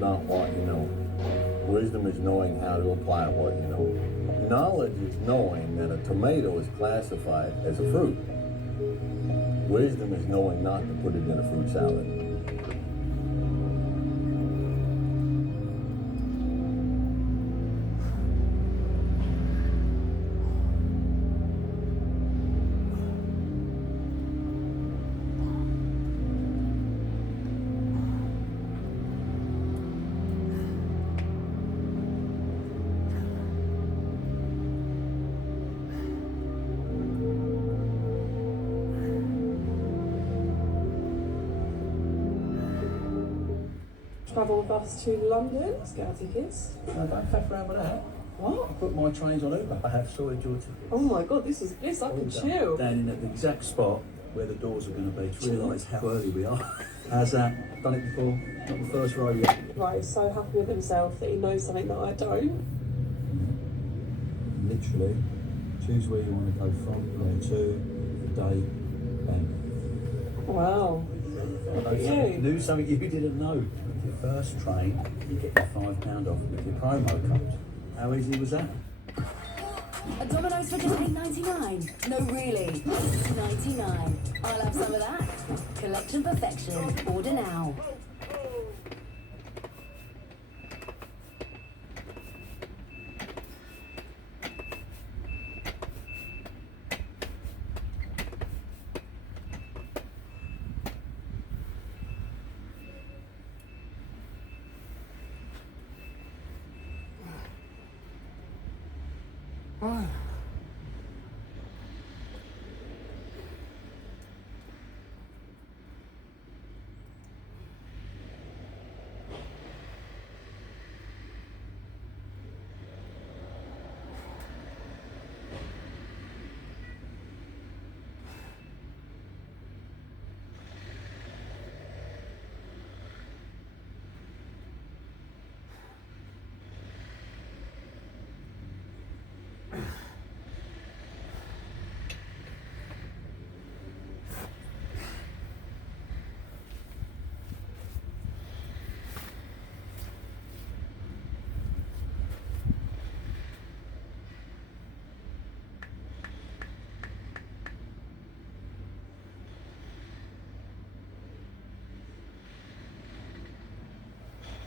not what you know. Wisdom is knowing how to apply what you know. Knowledge is knowing that a tomato is classified as a fruit. Wisdom is knowing not to put it in a fruit salad. Travel with us to London. Let's get our tickets. No, don't faff around with that. What? I put my trains on Uber. I have sorted your tickets. Oh my god, this is bliss. I can chill. Standing at the exact spot where the doors are going to be to realise how early we are. How's that? Done it before? Not the first row yet. Right, he's so happy with himself that he knows something that I don't. Literally, choose where you want to go from, where to, the day, bang. Wow. I knew something you didn't know. With your first train, you get your £5 off with your promo code. How easy was that? A Domino's for just $8.99? No, really. $8.99. I'll have some of that. Collection perfection. Order now.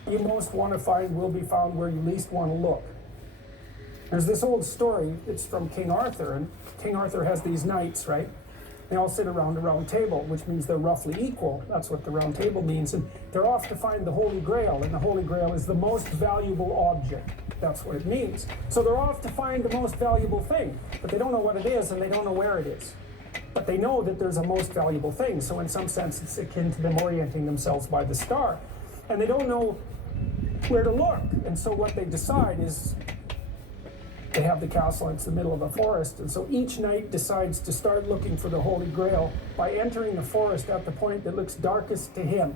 You most want to find will be found where you least want to look. There's this old story, it's from King Arthur, and King Arthur has these knights, right? They all sit around a round table, which means they're roughly equal. That's what the round table means. And they're off to find the Holy Grail, and the Holy Grail is the most valuable object. That's what it means. So they're off to find the most valuable thing, but they don't know what it is, and they don't know where it is. But they know that there's a most valuable thing, so in some sense it's akin to them orienting themselves by the star. And they don't know where to look, and so what they decide is they have the castle, it's the middle of a forest, and so each knight decides to start looking for the Holy Grail by entering the forest at the point that looks darkest to him.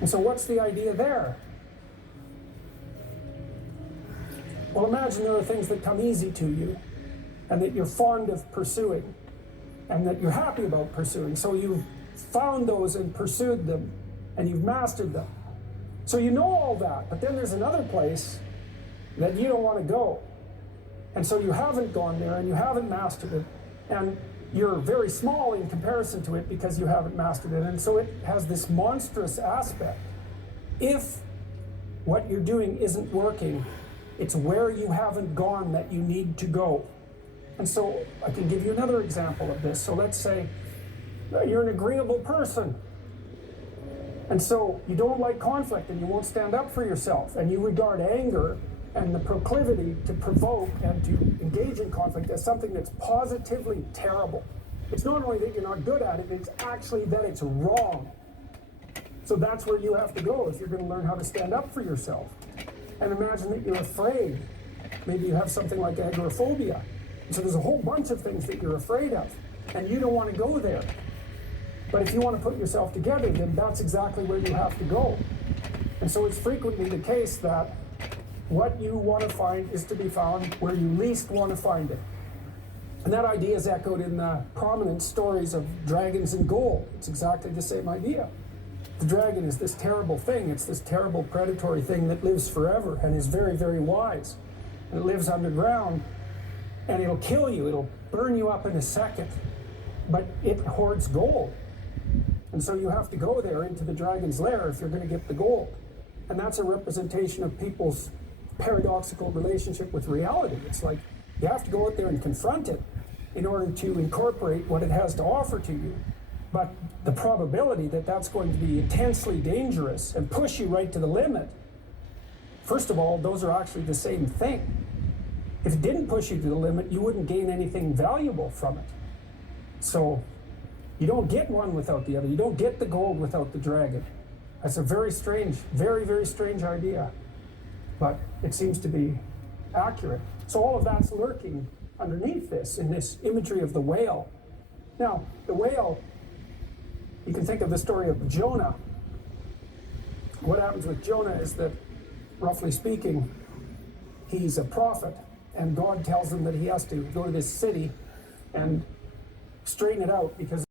And so what's the idea there? Well, imagine there are things that come easy to you and that you're fond of pursuing and that you're happy about pursuing. So you've found those and pursued them and you've mastered them. So you know all that, but then there's another place that you don't want to go. And so you haven't gone there and you haven't mastered it. And you're very small in comparison to it because you haven't mastered it. And so it has this monstrous aspect. If what you're doing isn't working, it's where you haven't gone that you need to go. And so I can give you another example of this. So let's say you're an agreeable person. And so you don't like conflict and you won't stand up for yourself. And you regard anger and the proclivity to provoke and to engage in conflict as something that's positively terrible. It's not only that you're not good at it, it's actually that it's wrong. So that's where you have to go if you're going to learn how to stand up for yourself. And imagine that you're afraid. Maybe you have something like agoraphobia. So there's a whole bunch of things that you're afraid of, and you don't want to go there. But if you want to put yourself together, then that's exactly where you have to go. And so it's frequently the case that what you want to find is to be found where you least want to find it. And that idea is echoed in the prominent stories of dragons and gold. It's exactly the same idea. the dragon is this terrible thing. It's this terrible predatory thing that lives forever and is very, very wise. And it lives underground, and it'll kill you. It'll burn you up in a second. But it hoards gold. And so you have to go there into the dragon's lair if you're going to get the gold. And that's a representation of people's paradoxical relationship with reality. It's like you have to go out there and confront it in order to incorporate what it has to offer to you. But the probability that that's going to be intensely dangerous and push you right to the limit, first of all, those are actually the same thing. If it didn't push you to the limit, you wouldn't gain anything valuable from it. So you don't get one without the other. You don't get the gold without the dragon. That's a very strange, very, very strange idea. But it seems to be accurate. So all of that's lurking underneath this, in this imagery of the whale. Now, the whale, you can think of the story of Jonah. What happens with Jonah is that, roughly speaking, he's a prophet, and God tells him that he has to go to this city and straighten it out because